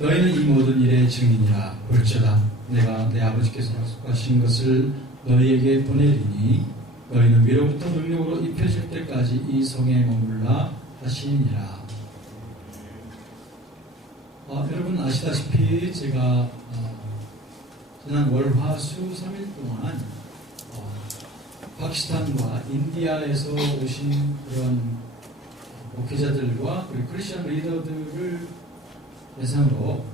너희는 이 모든 일의 증인이라. 볼지어다 내가 내 아버지께서 약속하신 것을 너희에게 보내리니 너희는 위로부터 능력으로 입혀질 때까지 이 성에 머물라 하시니라. 여러분 아시다시피 제가 지난 월화수 3일 동안 파키스탄과 인디아에서 오신 그런 목회자들과 그리고 크리스천 리더들을 대상으로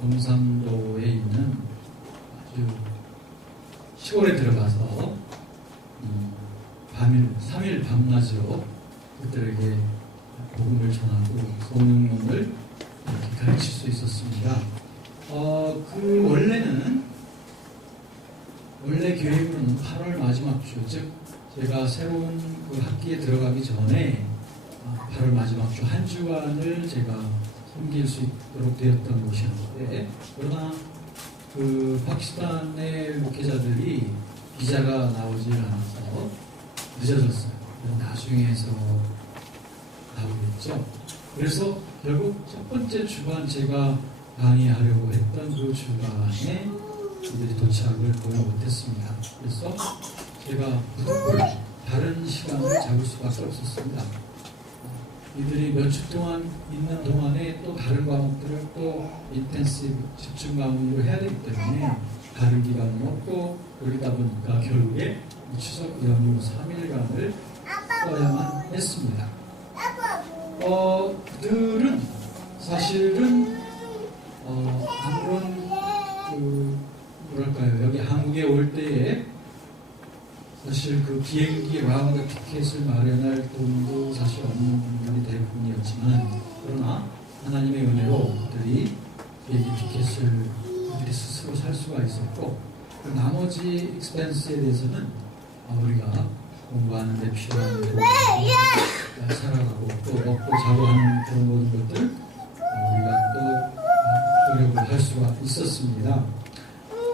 경상도에 있는 아주 시골에 들어가서 3일 밤낮으로 그들에게 복음을 전하고 성령론을 이렇게 가르칠 수 있었습니다. 원래 계획은 8월 마지막 주, 즉 제가 새로운 그 학기에 들어가기 전에 8월 마지막 주 한 주간을 제가 섬길 수 있도록 되었던 것이었는데, 그러나 그 파키스탄의 목회자들이 비자가 나오질 않아서 늦어졌어요. 나중에서 나오겠죠. 그래서 결국 첫 번째 주간 제가 강의하려고 했던 그 주간에 이들이 도착을 거의 못했습니다. 그래서 제가 무조건 다른 시간을 잡을 수밖에 없었습니다. 이들이 몇 주 동안 있는 동안에 또 다른 과목들을 또 인텐시브 집중 과목으로 해야 되기 때문에 다른 기간은 없고, 그러다 보니까 결국에 추석 연휴 3일간을 써야만 했습니다. 그들은 사실은 아무런 뭐랄까요, 여기 한국에 올 때에 사실 그 비행기 라운드 티켓을 마련할 돈도 사실 없는 분들이 대부분이었지만, 그러나 하나님의 은혜로 그들이 비행기 티켓을 그들이 스스로 살 수가 있었고, 그 나머지 익스펜스에 대해서는 우리가 공부하는 데 필요한 돈을 살아가고 또 먹고 자고 하는 그런 모든 것들 우리가 또 노력을 할 수가 있었습니다.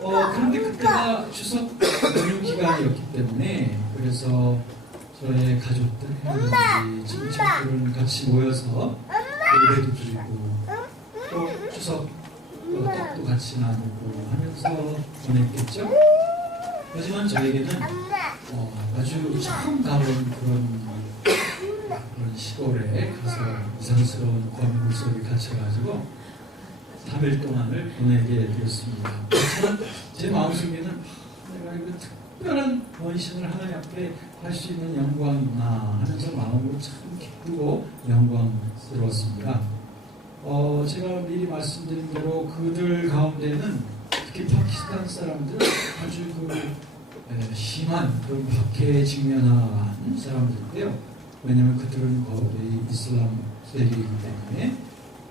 그런데 그때가 추석 연휴 기간이었기 때문에, 그래서 저의 가족들, 형제들, 친척들은 같이 모여서 예배도 드리고 또 추석 떡도 같이 나누고 하면서 보냈겠죠. 하지만 저에게는 아주 처음 가본 그런 시골에 가서 이상스러운 건물 속에 갇혀가지고 3일 동안을 보내게 되었습니다. 제 마음속에는 내가 이거 특별한 헌신을 하나님 앞에 할 수 있는 영광이구나 하면서 마음으로 참 기쁘고 영광스러웠습니다. 제가 미리 말씀드린 대로 그들 가운데는 특히 파키스탄 사람들은 아주 심한 그런 박해에 직면한 사람들인데요. 왜냐하면 그들은 거의 이슬람 세계이기 때문에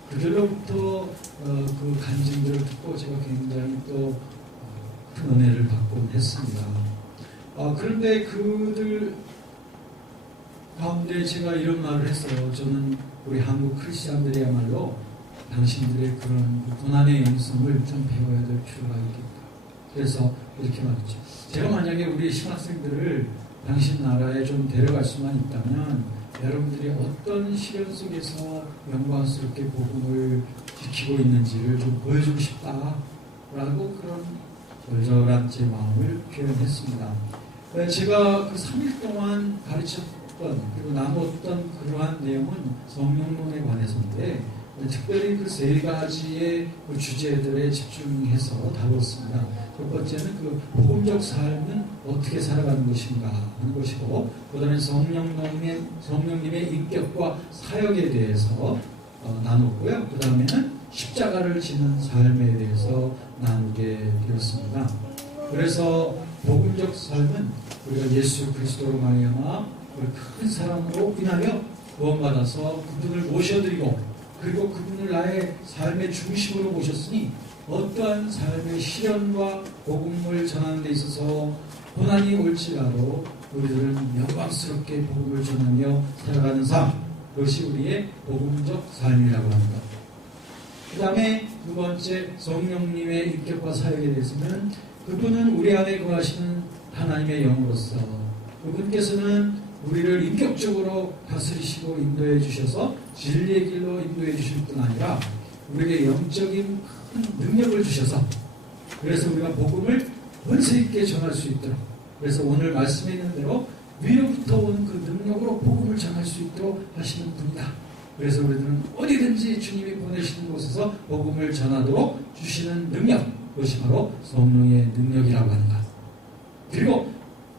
그들로부터 그 간증들을 듣고 제가 굉장히 또 큰 은혜를 받곤 했습니다. 그런데 그들 가운데 제가 이런 말을 했어요. 저는 우리 한국 크리스찬들이야말로 당신들의 그런 고난의 영성을 좀 배워야 될 필요가 있겠다. 그래서 이렇게 말했죠. 제가 만약에 우리 신학생들을 당신 나라에 좀 데려갈 수만 있다면 여러분들이 어떤 시련 속에서 영광스럽게 복음을 지키고 있는지를 좀 보여주고 싶다라고 그런 절절한 제 마음을 표현했습니다. 제가 그 3일 동안 가르쳤던 그리고 나눴던 그러한 내용은 성령론에 관해서인데, 특별히 그 세 가지의 그 주제들에 집중해서 다뤘습니다. 첫 번째는 그 복음적 삶은 어떻게 살아가는 것인가 하는 것이고, 그 다음에 성령님의 인격과 사역에 대해서 나눴고요. 그 다음에는 십자가를 지는 삶에 대해서 나누게 되었습니다. 그래서 복음적 삶은 우리가 예수 그리스도로 말미암아 큰 사랑으로 인하여 구원받아서 그분을 모셔드리고, 그리고 그분을 나의 삶의 중심으로 모셨으니 어떠한 삶의 시련과 복음을 전하는 데 있어서 고난이 올지라도 우리들은 영광스럽게 복음을 전하며 살아가는 삶, 그것이 우리의 복음적 삶이라고 합니다. 그 다음에 두 번째, 성령님의 인격과 사역에 대해서는 그분은 우리 안에 거하시는 하나님의 영으로서 그분께서는 우리를 인격적으로 다스리시고 인도해 주셔서 진리의 길로 인도해 주실 뿐 아니라 우리에게 영적인 큰 능력을 주셔서 그래서 우리가 복음을 권세 있게 전할 수 있도록 그래서 오늘 말씀에 있는 대로 위로부터 오는 그 능력으로 복음을 전할 수 있도록 하시는 분이다. 그래서 우리들은 어디든지 주님이 보내시는 곳에서 복음을 전하도록 주시는 능력 그것이 바로 성령의 능력이라고 하는 것. 그리고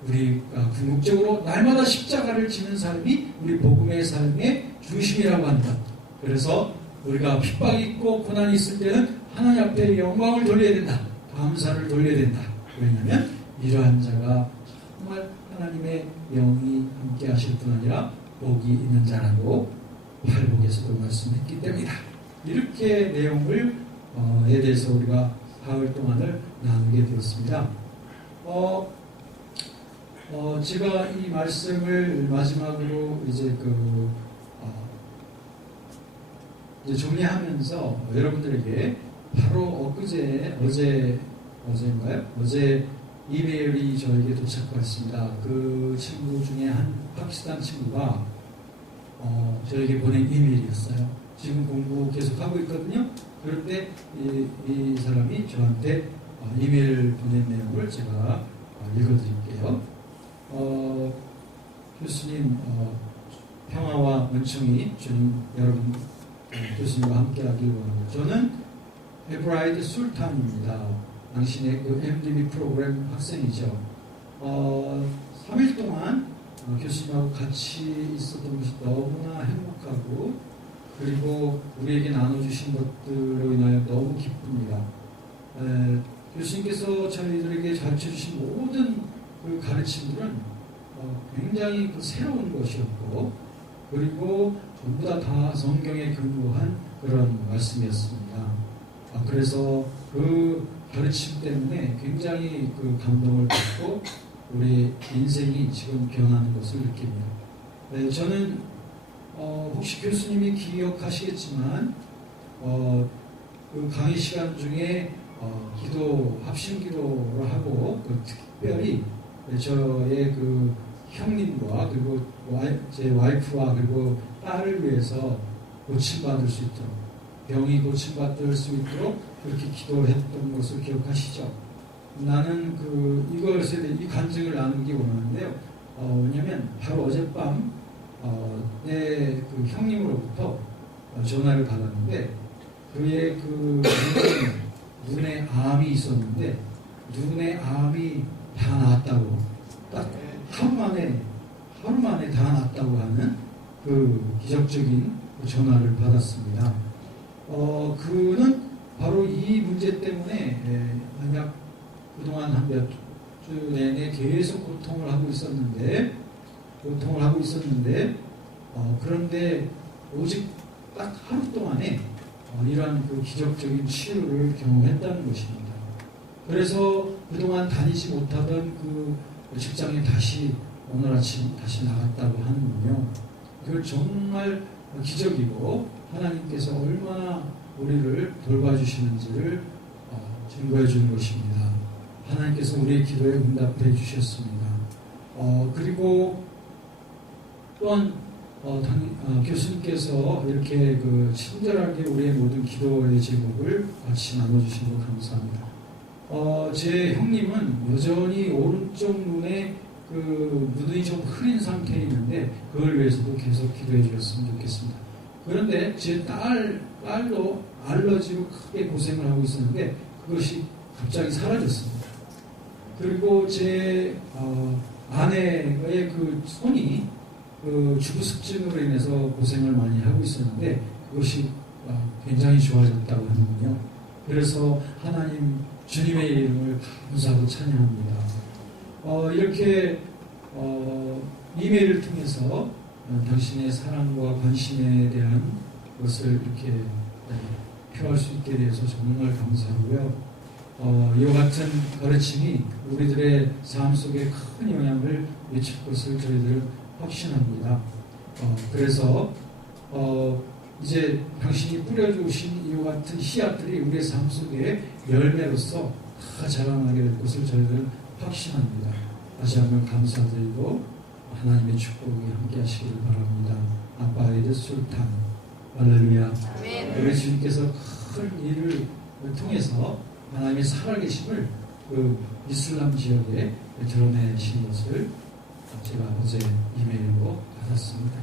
우리가 궁극적으로 날마다 십자가를 지는 삶이 우리 복음의 삶의 중심이라고 한다. 그래서 우리가 핍박이 있고 고난이 있을 때는 하나님 앞에 영광을 돌려야 된다. 감사를 돌려야 된다. 왜냐하면 이러한 자가 정말 하나님의 영이 함께 하실 뿐 아니라 복이 있는 자라고 팔복에서도 말씀했기 때문이다. 이렇게 내용을 에 대해서 우리가 사흘 동안을 나누게 되었습니다. 제가 이 말씀을 마지막으로 이제 이제 정리하면서 여러분들에게 바로 어제인가요? 어제 이메일이 저에게 도착했습니다. 그 친구 중에 한 파키스탄 친구가 저에게 보낸 이메일이었어요. 지금 공부 계속 하고 있거든요. 그럴 때 이 사람이 저한테 이메일 보낸 내용을 제가 읽어드릴게요. 교수님, 평화와 은총이 주님 여러분 교수님과 함께하길 원합니다. 저는 에브라이드 술탄입니다. 당신의 그 MDB 프로그램 학생이죠. 3일 동안 교수님하고 같이 있었던 것이 너무나 행복하고 그리고 우리에게 나눠주신 것들로 인하여 너무 기쁩니다. 교수님께서 저희들에게 가르쳐주신 모든 그 가르침들은 굉장히 새로운 것이었고 그리고 전부 다 성경에 근거한 그런 말씀이었습니다. 그래서 그 가르침 때문에 굉장히 그 감동을 받고 우리 인생이 지금 변하는 것을 느낍니다. 저는 혹시 교수님이 기억하시겠지만 그 강의 시간 중에 합심 기도를 하고 특별히 저의 그 형님과 그리고 제 와이프와 그리고 딸을 위해서 고침받을 수 있도록 병이 고침받을 수 있도록 그렇게 기도했던 것을 기억하시죠? 나는 이것에 이 간증을 나누기 원하는데요. 왜냐하면 바로 어젯밤 내 그 형님으로부터 전화를 받았는데 그의 그 눈에 암이 있었는데 눈에 암이 다 나았다고 딱 하루 만에 다 나았다고 하는 그 기적적인 전화를 받았습니다. 그는 바로 이 문제 때문에 만약 그동안 한 몇 주 내내 계속 고통을 하고 있었는데 그런데 오직 딱 하루 동안에 이러한 그 기적적인 치유를 경험했다는 것입니다. 그래서 그동안 다니지 못하던 그 직장에 오늘 아침 다시 나갔다고 하는군요. 그걸 정말 기적이고 하나님께서 얼마나 우리를 돌봐주시는지를 증거해 주는 것입니다. 하나님께서 우리의 기도에 응답해 주셨습니다. 그리고 또한 교수님께서 이렇게 친절하게 우리의 모든 기도의 제목을 같이 나눠주신 것 감사합니다. 제 형님은 여전히 오른쪽 눈에 눈이 좀 흐린 상태에 있는데 그걸 위해서도 계속 기도해 주셨으면 좋겠습니다. 그런데 제 딸도 알러지로 크게 고생을 하고 있었는데 그것이 갑자기 사라졌습니다. 그리고 제 아내의 손이 주부습증으로 인해서 고생을 많이 하고 있었는데 그것이 굉장히 좋아졌다고 하는군요. 그래서 하나님 주님의 이름을 감사하고 찬양합니다. 이렇게 이메일을 통해서 당신의 사랑과 관심에 대한 것을 이렇게 표할 수 있게 돼서 정말 감사하고요. 이와 같은 가르침이 우리들의 삶 속에 큰 영향을 미칠 것을 저희들 확신합니다. 그래서 이제 당신이 뿌려주신 이와 같은 씨앗들이 우리의 삶 속에 열매로서 다 자라나게 될 것을 저희들은 확신합니다. 다시 한번 감사드리고 하나님의 축복이 함께 하시기를 바랍니다. 아빠이드 술탄 할렐루야. 우리 주님께서 큰 일을 통해서 하나님의 살아계심을 그 이슬람 지역에 드러내신 것을 제가 어제 이메일로 받았습니다.